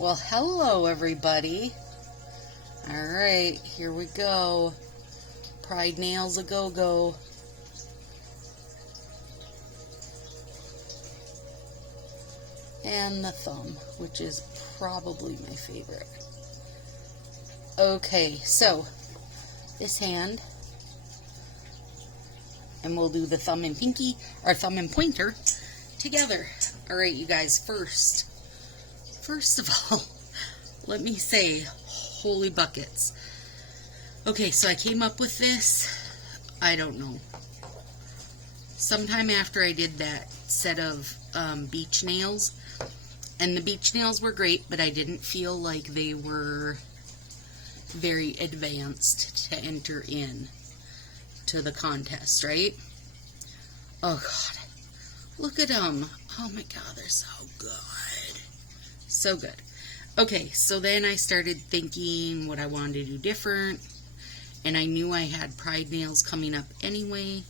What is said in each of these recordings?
Well, hello everybody. Alright, here we go. Pride nails a go-go. And the thumb, which is probably my favorite. Okay, so this hand, and we'll do the thumb and pinky, or thumb and pointer together. Alright, you guys, first of all, let me say, holy buckets. Okay, so I came up with this, I don't know, sometime after I did that set of beach nails, and the beach nails were great, but I didn't feel like they were very advanced to enter in to the contest, right? Oh God, look at them. Oh my God, they're so good. So good. Okay, so then I started thinking what I wanted to do different, and I knew I had pride nails coming up anyway,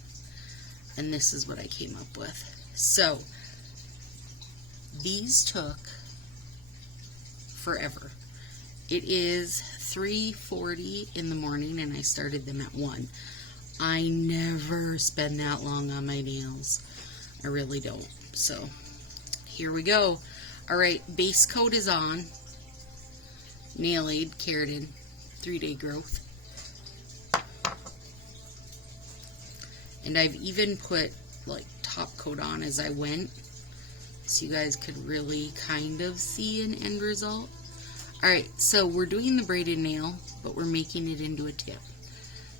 and this is what I came up with. So, these took forever. It is 3:40 in the morning, and I started them at 1. I never spend that long on my nails. I really don't. So, here we go. Alright, base coat is on. Nail aid, keratin, 3-day growth. And I've even put like top coat on as I went, so you guys could really kind of see an end result. Alright, so we're doing the braided nail, but we're making it into a tip.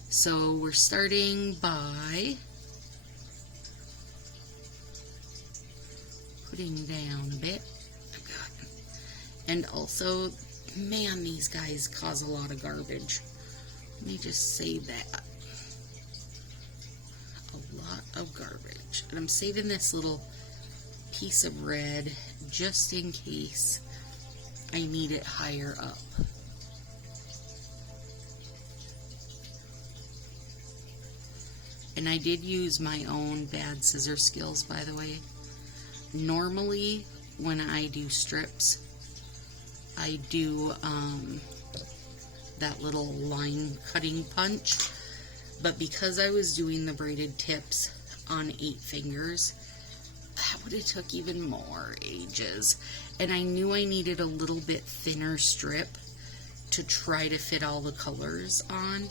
So we're starting by putting down a bit. And also, man, these guys cause a lot of garbage. Let me just say that. A lot of garbage. And I'm saving this little piece of red just in case I need it higher up. And I did use my own bad scissor skills, by the way. Normally, when I do strips, I do that little line cutting punch, but because I was doing the braided tips on 8 fingers, that would have took even more ages, and I knew I needed a little bit thinner strip to try to fit all the colors on,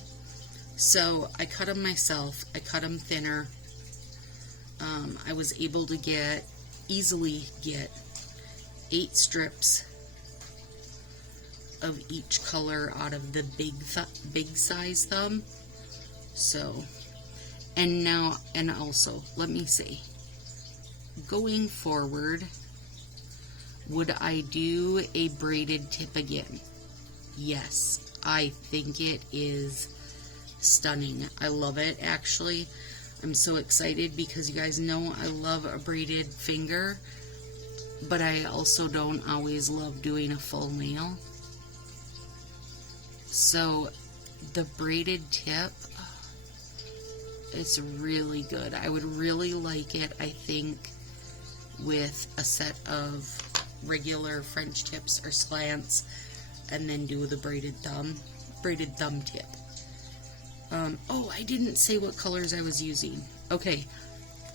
so I cut them myself. I cut them thinner. I was able to easily get 8 strips of each color out of the big size thumb. So, and also, let me say, going forward, would I do a braided tip again? Yes, I think it is stunning. I love it, actually. I'm so excited because you guys know I love a braided finger, but I also don't always love doing a full nail. So the braided tip, it's really good. I would really like it, I think, with a set of regular French tips or slants, and then do the braided thumb tip. Oh, I didn't say what colors I was using. Okay,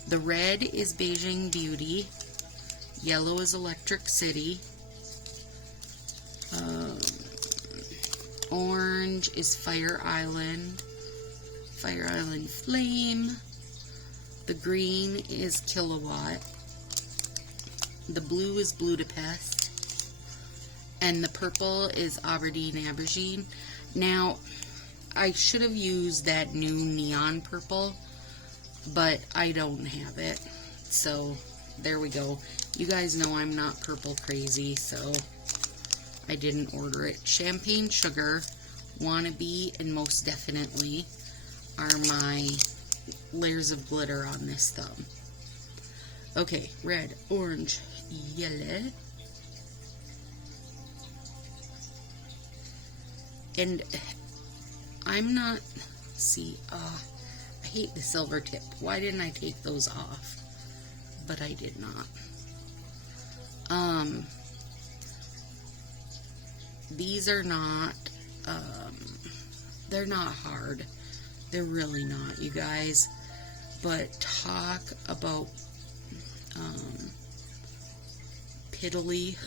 the red is Beijing Beauty, yellow is Electric City, orange is Fire Island Flame, the green is Kilowatt, the blue is Budapest, and the purple is Aberdeen Aubergine. Now, I should have used that new neon purple, but I don't have it, so there we go. You guys know I'm not purple crazy, so I didn't order it. Champagne Sugar, Wannabe, and Most Definitely are my layers of glitter on this thumb. Okay, red, orange, yellow. And I'm not, I hate the silver tip. Why didn't I take those off? But I did not. these are not, they're not hard. They're really not, you guys. But talk about piddly.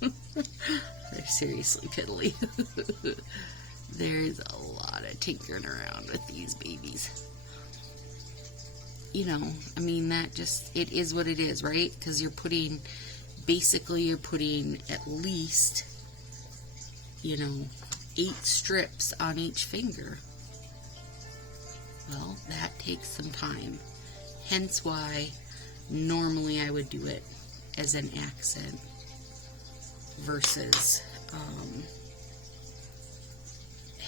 They're seriously piddly. There's a lot of tinkering around with these babies. You know, I mean, that just, it is what it is, right? Because basically you're putting at least, you know, 8 strips on each finger. Well, that takes some time. Hence why normally I would do it as an accent versus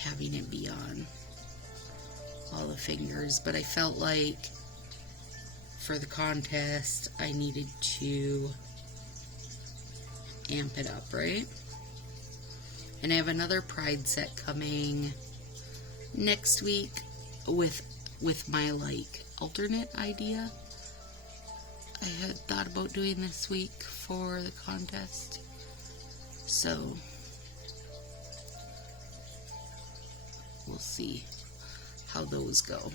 having it be on all the fingers. But I felt like for the contest I needed to amp it up, right? And I have another Pride set coming next week with my like alternate idea I had thought about doing this week for the contest. So we'll see how those go.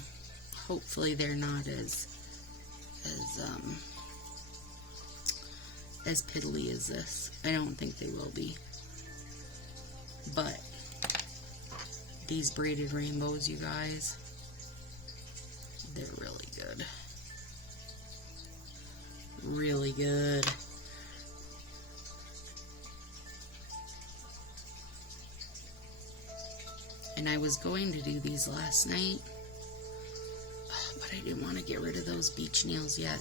Hopefully they're not as piddly as this. I don't think they will be. But these braided rainbows, you guys, they're really good. Really good. And I was going to do these last night, but I didn't want to get rid of those beach nails yet.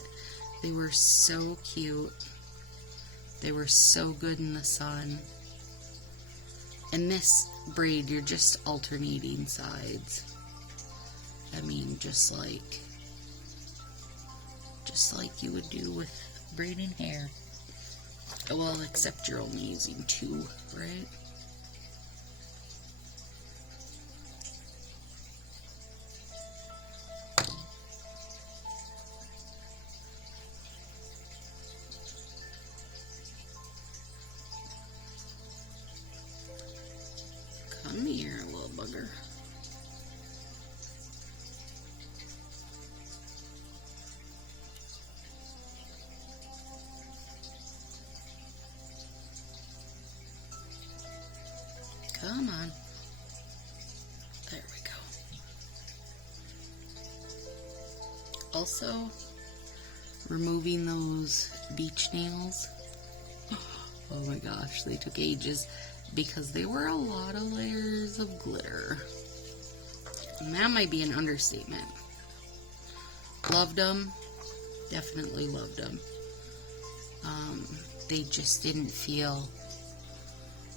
They were so cute. They were so good in the sun. And this braid, you're just alternating sides. I mean, just like you would do with braiding hair. Well, except you're only using 2, right? Come here, little bugger. Come on. There we go. Also, removing those beach nails. Oh my gosh, they took ages because they were a lot of layers of glitter. And that might be an understatement. Loved them. Definitely loved them. They just didn't feel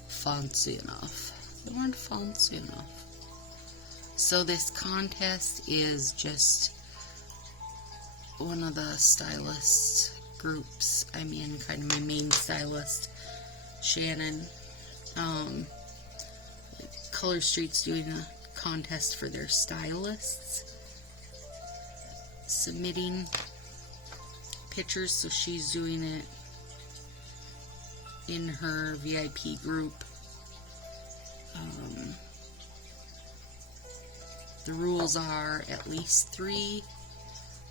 fancy enough. They weren't fancy enough. So this contest is just one of the stylist groups. I mean, kind of my main stylist, Shannon. Color Street's doing a contest for their stylists, submitting pictures, so she's doing it in her VIP group. The rules are at least 3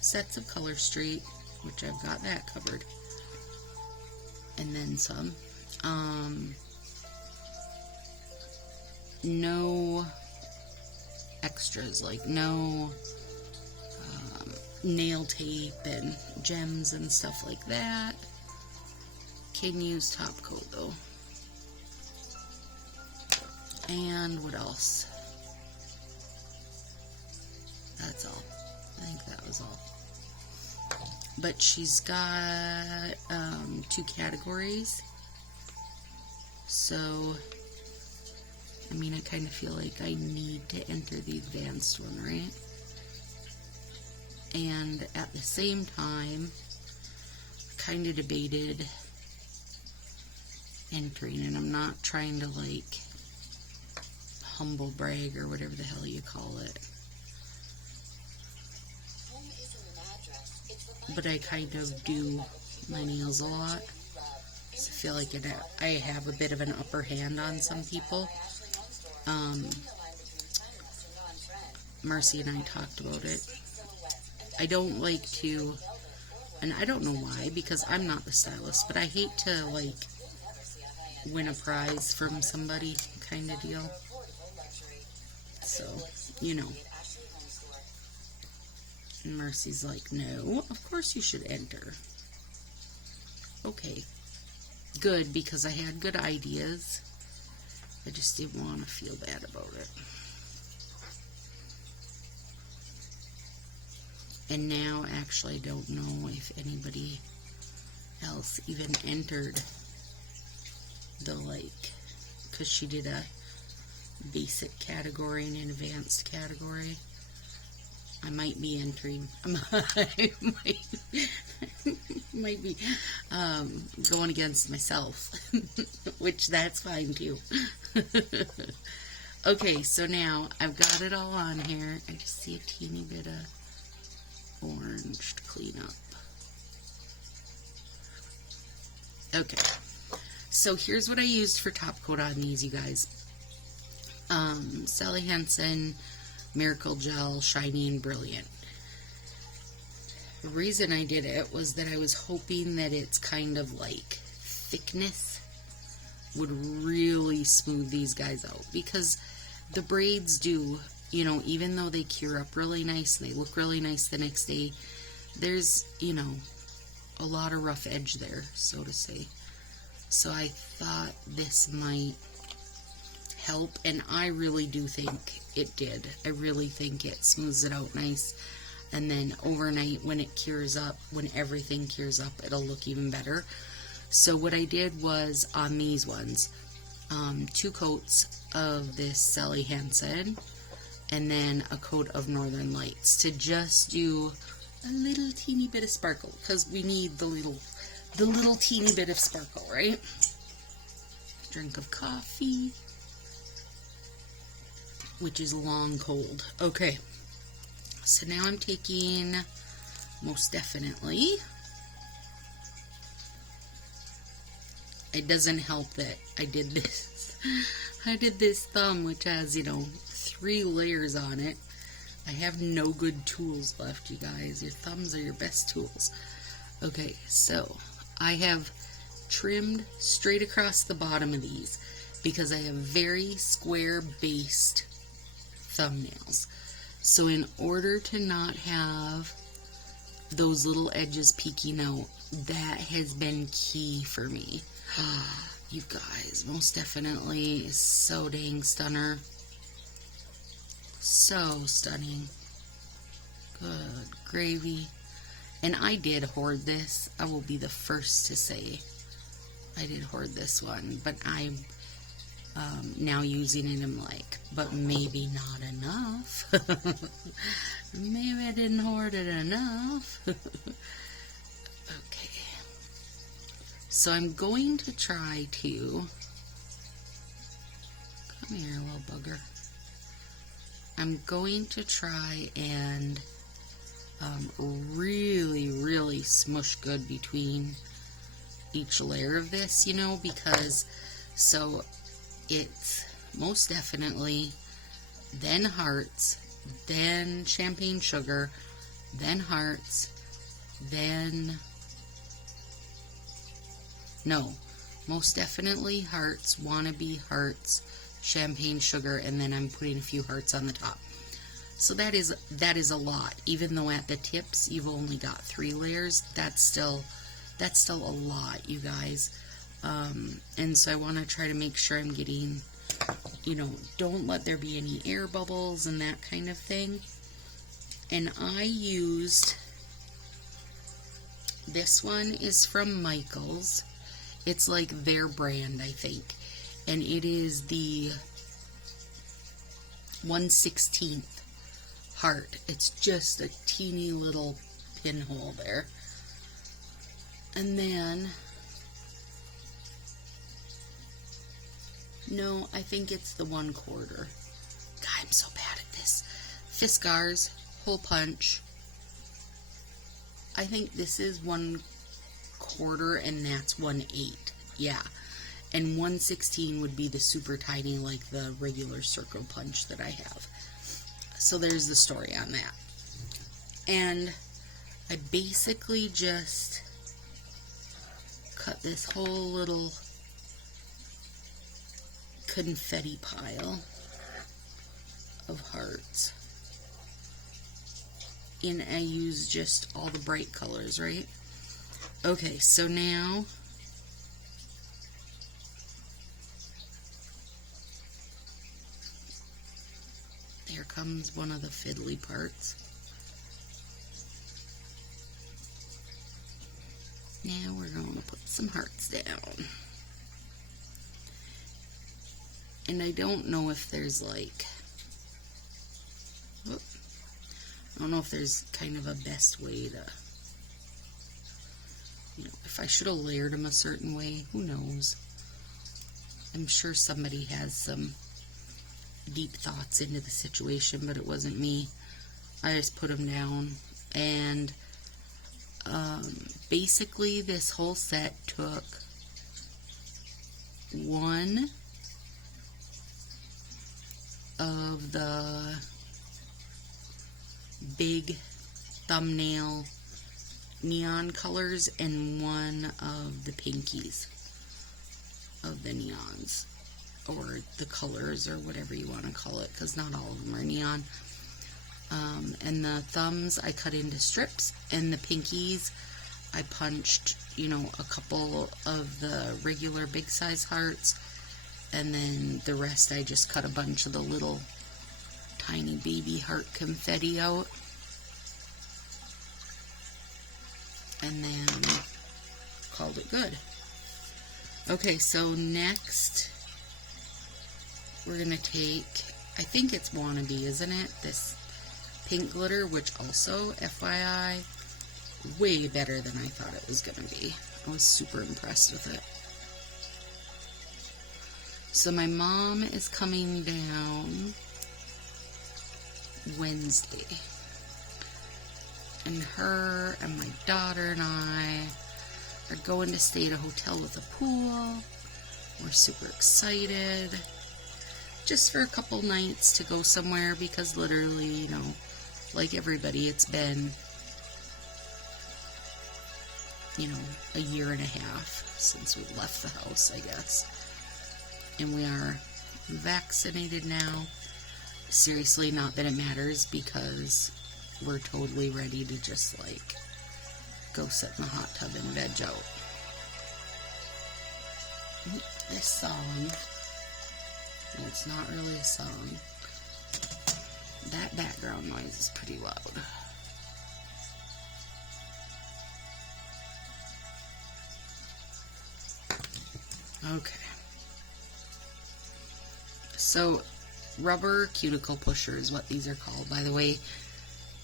sets of Color Street, which I've got that covered, and then some. No extras, like no nail tape and gems and stuff like that. Can use top coat though. And what else? That's all. I think that was all. But she's got 2 categories. So, I mean, I kind of feel like I need to enter the advanced one, right? And at the same time, I kind of debated entering, and I'm not trying to like humble brag or whatever the hell you call it. But I kind of do my nails a lot. I feel like I have a bit of an upper hand on some people. Marcy and I talked about it. I don't like to, and I don't know why, because I'm not the stylist, but I hate to, like, win a prize from somebody kind of deal. So, you know. And Mercy's like, no, of course you should enter. Okay. Good, because I had good ideas. I just didn't want to feel bad about it. And now, actually, I don't know if anybody else even entered the, like, because she did a basic category and an advanced category. I might be entering. I might be going against myself, which that's fine too. Okay, so now I've got it all on here. I just see a teeny bit of orange to clean up. Okay, so here's what I used for top coat on these, you guys. Sally Hansen Miracle Gel Shiny and Brilliant. The reason I did it was that I was hoping that its kind of like thickness would really smooth these guys out, because the braids do, you know, even though they cure up really nice and they look really nice the next day, there's, you know, a lot of rough edge there, so to say. So I thought this might help, and I really do think it did. I really think it smooths it out nice, and then overnight when it cures up, when everything cures up, it'll look even better. So what I did was on these ones, 2 coats of this Sally Hansen and then a coat of Northern Lights to just do a little teeny bit of sparkle, because we need the little teeny bit of sparkle, right? Drink of coffee, which is long cold. Okay, so now I'm taking, most definitely, it doesn't help that I did this thumb, which has, you know, 3 layers on it. I have no good tools left, you guys. Your thumbs are your best tools. Okay, so I have trimmed straight across the bottom of these because I have very square based thumbnails. So in order to not have those little edges peeking out, that has been key for me. You guys, most definitely is so dang stunner. So stunning. Good gravy. And I did hoard this. I will be the first to say I did hoard this one, but I'm now using it. I'm like, but maybe not enough. Maybe I didn't hoard it enough. Okay. So I'm going to try to, come here, little bugger. I'm going to try and really smush good between each layer of this, you know, because so it's most definitely then hearts, then champagne sugar, then hearts, then no, most definitely hearts, wannabe hearts, champagne sugar, and then I'm putting a few hearts on the top. So that is a lot. Even though at the tips you've only got 3 layers, that's still a lot, you guys. And so I want to try to make sure I'm getting, you know, don't let there be any air bubbles and that kind of thing. And I used, this one is from Michaels. It's like their brand, I think. And it is the 1/16 heart. It's just a teeny little pinhole there. And then, no, I think it's the 1/4. God, I'm so bad at this. Fiskars, hole punch. I think this is 1/4 and that's 1/8. Yeah. And 1/16 would be the super tiny, like the regular circle punch that I have. So there's the story on that. And I basically just cut this whole little confetti pile of hearts. And I use just all the bright colors, right? Okay, so now here comes one of the fiddly parts. Now we're going to put some hearts down. And I don't know if there's like, I don't know if there's kind of a best way to, you know, if I should have layered them a certain way, who knows? I'm sure somebody has some deep thoughts into the situation, but it wasn't me. I just put them down, and basically this whole set took one of the big thumbnail neon colors and one of the pinkies of the neons, or the colors, or whatever you want to call it, because not all of them are neon. And the thumbs I cut into strips, and the pinkies I punched, you know, a couple of the regular big size hearts, and then the rest I just cut a bunch of the little tiny baby heart confetti out. And then called it good. Okay, so next we're going to take, I think it's Wannabe, isn't it? This pink glitter, which also, FYI, way better than I thought it was going to be. I was super impressed with it. So my mom is coming down Wednesday. And her and my daughter and I are going to stay at a hotel with a pool. We're super excited. Just for a couple nights to go somewhere, because literally, you know, like everybody, it's been, you know, a year and a half since we left the house, I guess. And we are vaccinated now. Seriously, not that it matters, because we're totally ready to just, like, go sit in the hot tub and veg out. This song, well, it's not really a song. That background noise is pretty loud. Okay. So, rubber cuticle pusher is what these are called. By the way,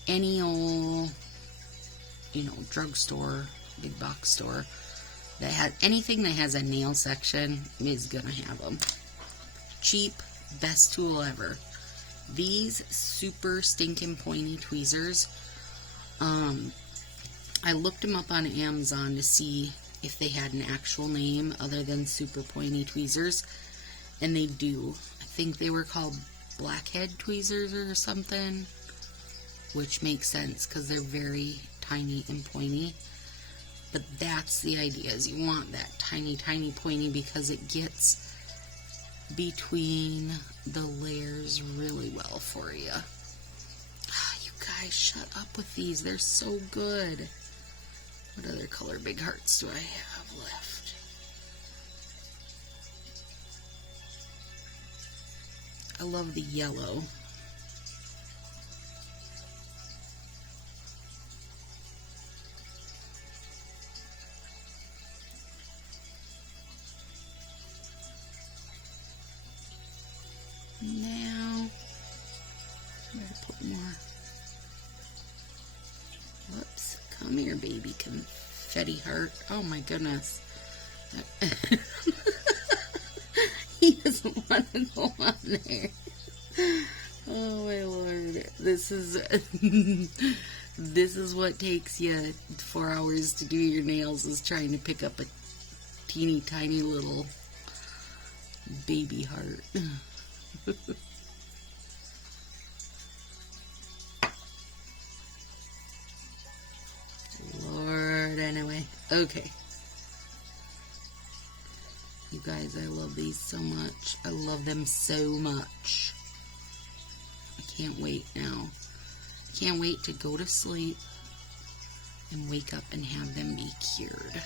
any old, you know, drugstore, big box store that has anything that has a nail section is gonna have them. Cheap, best tool ever. These super stinking pointy tweezers, I looked them up on Amazon to see if they had an actual name other than super pointy tweezers, and they do. I think they were called blackhead tweezers or something, which makes sense because they're very tiny and pointy. But that's the idea, is you want that tiny, tiny pointy, because it gets between the layers really well for you. You guys, shut up with these. They're so good. What other color big hearts do I have left? I love the yellow. Now, I'm going to put more. Whoops. Come here, baby confetti heart. Oh my goodness. He doesn't want to go on there. Oh my lord. This is this is what takes you 4 hours to do your nails, is trying to pick up a teeny tiny little baby heart. Lord, anyway. Okay. You guys, I love these so much. I love them so much. I can't wait now. I can't wait to go to sleep and wake up and have them be cured,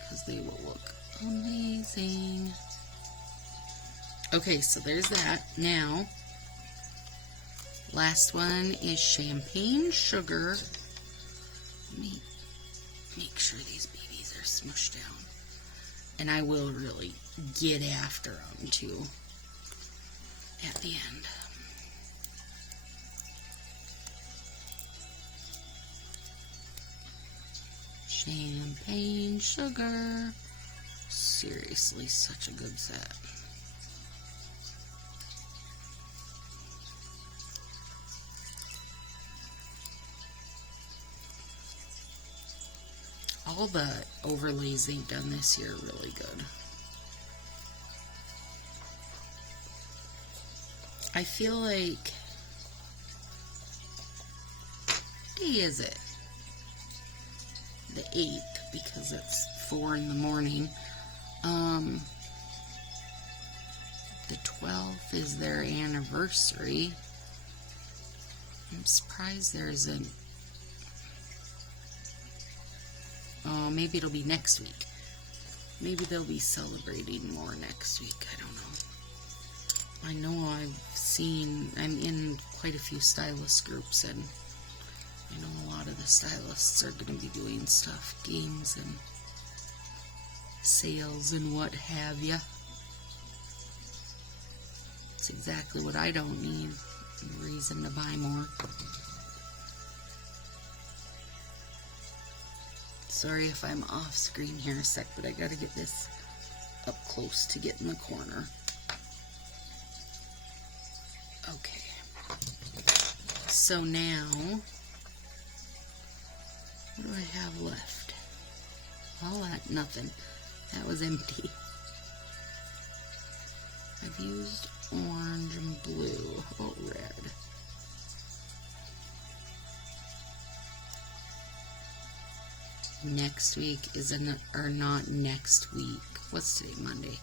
because they will look amazing. Okay, so there's that. Now, last one is champagne sugar. Let me make sure these babies are smushed down. And I will really get after them too at the end. Champagne sugar. Seriously, such a good set. All the overlays they've done this year are really good. I feel like, what day is it? The 8th, because it's 4 in the morning. The 12th is their anniversary. I'm surprised there isn't. Oh, maybe it'll be next week. Maybe they'll be celebrating more next week. I don't know. I know I'm in quite a few stylist groups, and I know a lot of the stylists are going to be doing stuff, games and sales and what have ya. It's exactly what I don't need. A reason to buy more. Sorry if I'm off screen here a sec, but I gotta get this up close to get in the corner. Okay. So now, what do I have left? All that, nothing. That was empty. I've used orange and blue. How about red? Next week or not next week. What's today? Monday.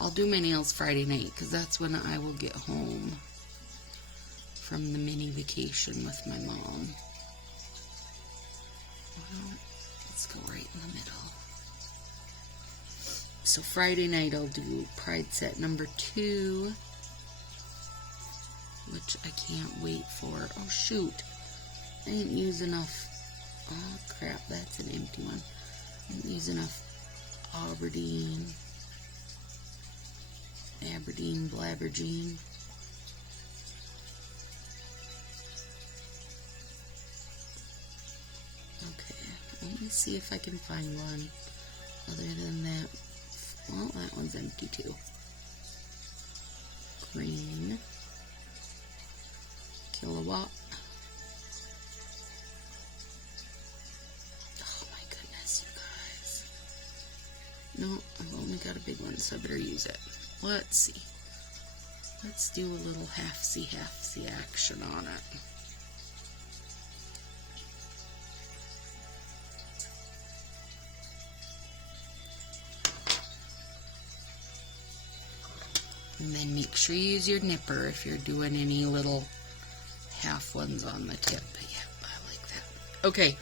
I'll do my nails Friday night, because that's when I will get home from the mini vacation with my mom. Well, let's go right in the middle. So Friday night I'll do Pride set number 2, which I can't wait for. Oh shoot, I didn't use enough. Oh crap, that's an empty one. I didn't use enough Aberdeen, Blabbergene. Okay, let me see if I can find one other than that. Well, that one's empty too. Green, Kilowatt. Oh my goodness, you guys. No, I've only got a big one, so I better use it. Let's see. Let's do a little halfsy action on it. And then make sure you use your nipper if you're doing any little half ones on the tip. Yeah, I like that. Okay,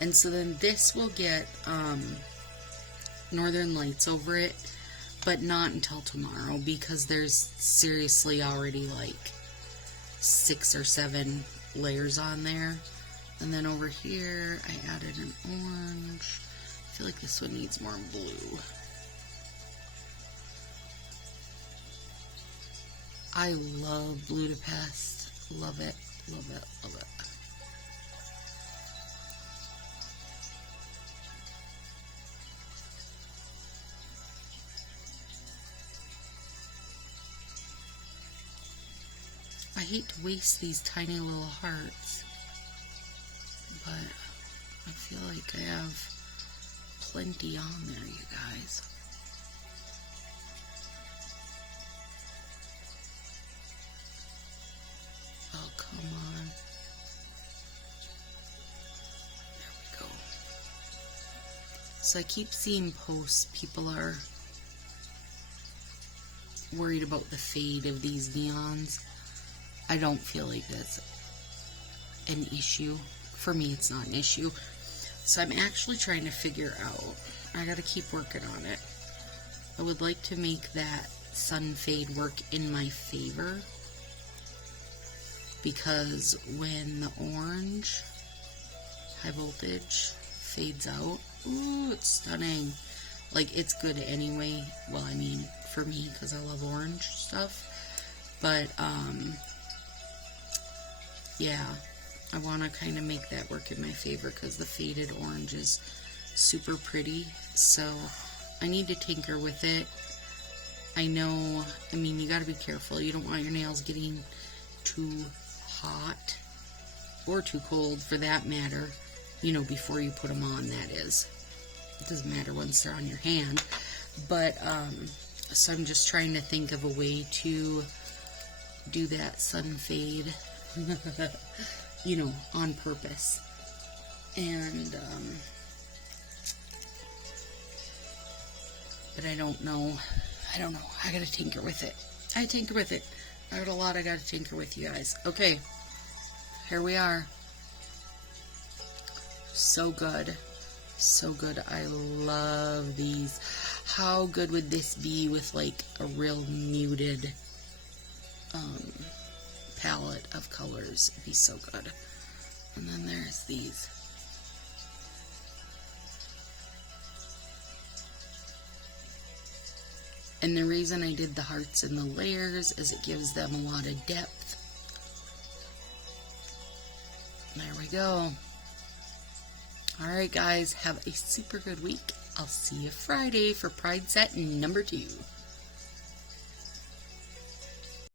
and so then this will get Northern Lights over it, but not until tomorrow, because there's seriously already like 6 or 7 layers on there. And then over here I added an orange. I feel like this one needs more blue. I love Budapest. Love it, love it, love it. I hate to waste these tiny little hearts, but I feel like I have plenty on there, you guys. Oh, come on. There we go. So I keep seeing posts, people are worried about the fade of these neons. I don't feel like that's an issue. For me, it's not an issue. So I'm actually trying to figure out, I gotta keep working on it. I would like to make that sun fade work in my favor, because when the orange high voltage fades out, ooh, it's stunning. Like, it's good anyway. Well, I mean, for me, because I love orange stuff. But, yeah, I want to kind of make that work in my favor, because the faded orange is super pretty. So, I need to tinker with it. I know, I mean, you got to be careful. You don't want your nails getting too hot, or too cold, for that matter, you know, before you put them on, that is. It doesn't matter once they're on your hand. But, so I'm just trying to think of a way to do that sun fade, you know, on purpose. And, but I don't know. I gotta tinker with it. I got a lot I gotta tinker with, you guys. Okay. Here we are. So good. So good. I love these. How good would this be with like a real muted palette of colors? It'd be so good. And then there's these. And the reason I did the hearts and the layers is it gives them a lot of depth. There we go. Alright guys, have a super good week. I'll see you Friday for Pride set number 2.